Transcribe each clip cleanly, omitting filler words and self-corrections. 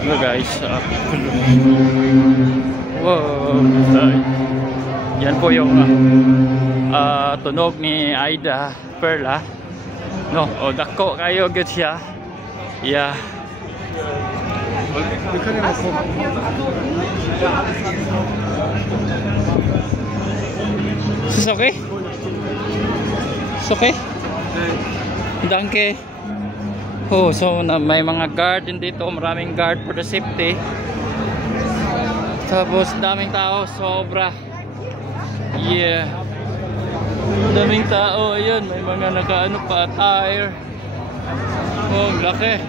Hello guys, wow, yan po yung tunog ni Aida Perla, no? O dako kayo gud siya, yeah. Is okay? It's okay? Danke. Oh, so may mga guard din dito, maraming guard for the safety. Tapos daming tao, sobra. Yeah. Daming tao, ayun, may mga nakaano pa, attire. Oh, laki.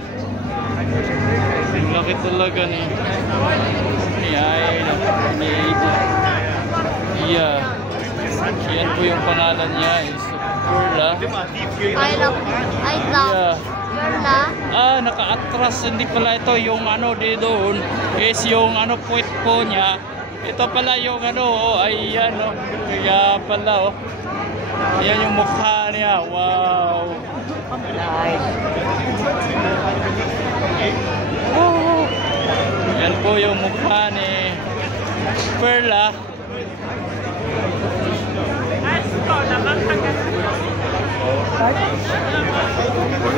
Laki talaga ni Aida. Yeah. Yan po yung pangalan niya, is Perla. Aida. Yeah. Perla. Naka-atras, hindi pala ito yung ano di doon, is yung ano puwet po niya. Ito pala yung ano, ayan oh. Kaya pala oh. Ayan yung mukha niya. Wow. Nice. Oh. Yan po yung mukha ni Perla.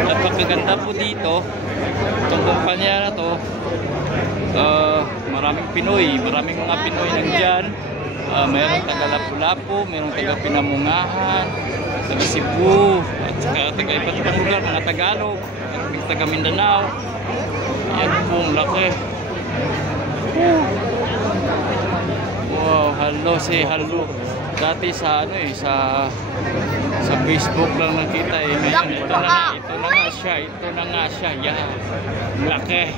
Napakaganda po dito. Itong kumpanya na to, maraming Pinoy, maraming mga Pinoy nandyan. Mayroong taga Lapu-Lapu, mayroong taga Pinamungahan, taga Cebu, at saka taga iba't ibang lugar, mga Tagalog, at taga Mindanao. Yan po, laki. Wow, hello, say hello. Dati sa ano sa Facebook lang nakita eh. Ngayon, ito na nga siya, yeah. Laki.